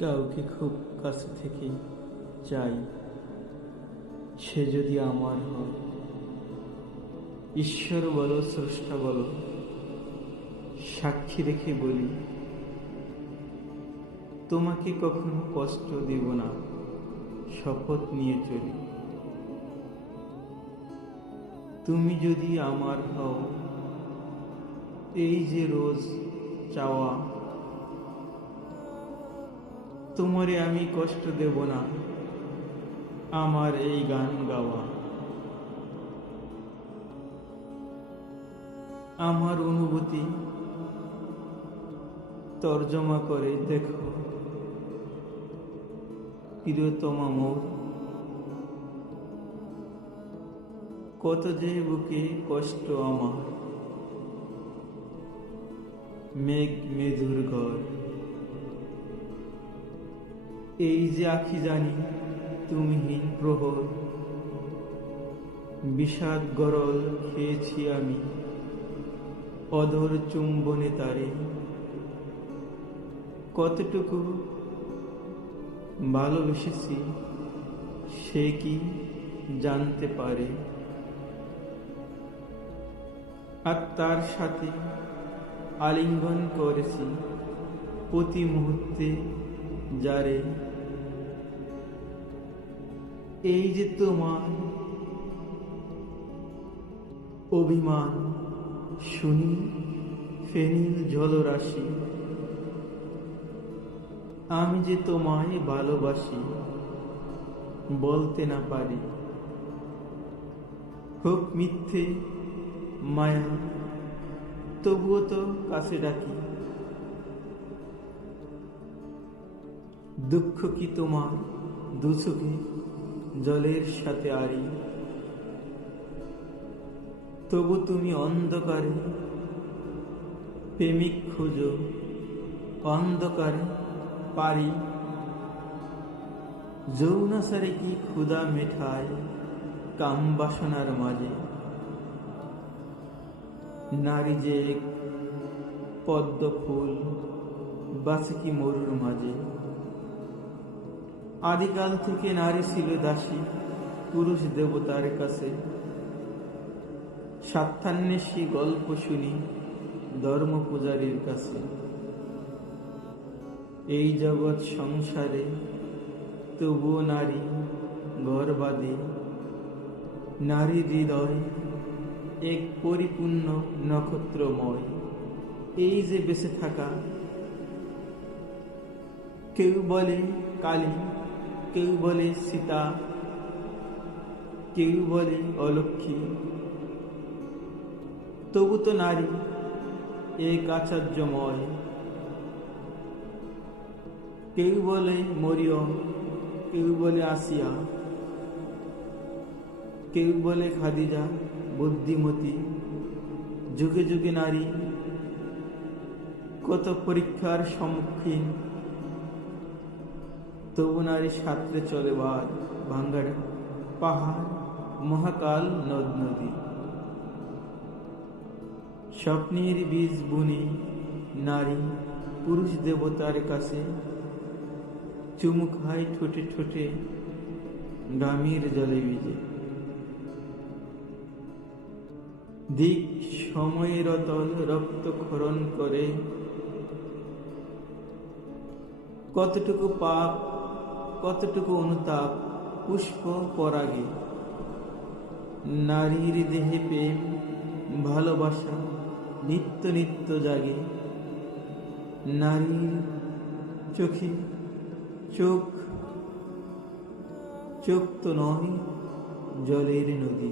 কাউকে খুব কাছে থেকে চাই, সে যদি আমার হয়। ঈশ্বর বলো, স্রষ্টা বলো, সাক্ষী রেখে বলি, তোমাকে কখনো কষ্ট দেব না, শপথ নিয়ে চলি। তুমি যদি আমার হও, এই যে রোজ চাওয়া, তোমারে আমি কষ্ট দেব না, আমার এই গান গাওয়া। আমার অনুভূতি তর্জমা করে দেখো, প্রিয়তমা মোর, কত যে বুকে কষ্ট আমার। মেঘ মেঘুর ঘর, এই যে আখি জানি তুমিহীন প্রহর, বিষাদ গরল খেয়েছি আমি অধর চুম্বনে তারে। কতটুকু ভালোবেসেছি সে কি জানতে পারে, আর তার সাথে আলিঙ্গন করেছি প্রতি মুহূর্তে যারে। এই যে তোমার অভিমান শুনি ফেনিল জলরাশি, আমি যে তোমায় ভালোবাসি বলতে না পারি। হোক মিথ্যে মায়া, তবুও তো কাছে ডাকি। দুঃখ কি তোমার দুচোখে জলের সাথে আড়ি, তবু তুমি অন্ধকারে প্রেমিক খুঁজো, অন্ধকারে পারি। যৌনাচারে কি ক্ষুধা মেঠায় কাম বাসনার মাঝে, নারী যে এক পদ্ম ফুল বাঁচে কি মরুর মাঝে। আদিকাল থেকে নারী ছিল দাসী পুরুষ দেবতার কাছে, স্বার্থান্বেষী গল্প শুনি ধর্ম পূজারীর কাছে। এই জগৎ সংসারে তবুও নারী ঘর বাঁধে, নারী হৃদয় এক পরিপূর্ণ নক্ষত্রময়। এই যে বেঁচে থাকা, কেউ বলে কালী, কেউ বলে সীতা, কেউ বলে অলক্ষ্মী, তবু তো নারী এক আচার্যময়। কেউ বলে মরিয়ম, কেউ বলে আসিয়া, কেউ বলে খাদিজা বুদ্ধিমতী। যুগে যুগে নারী কত পরীক্ষার সম্মুখীন, তবু নারী সাঁতরে চলে বাদ ভাঙ্গাড়া পাহাড় মহাকাল নদ নদী। স্বপ্নের বীজ বুনে নারী পুরুষ দেবতার কাছে, চুমু খায় ঠোঁটে ঠোঁটে গামীর জলে ভিজে। দিক সময়ের অতল রক্তক্ষরণ করে, কতটুকু পাপ কতটুকু অনুতাপ পুষ্প পরাগে। নারীর দেহে প্রেম ভালোবাসা নিত্য নিত্য জাগে, নারীর চোখে চোখ তো নয় জলের নদী।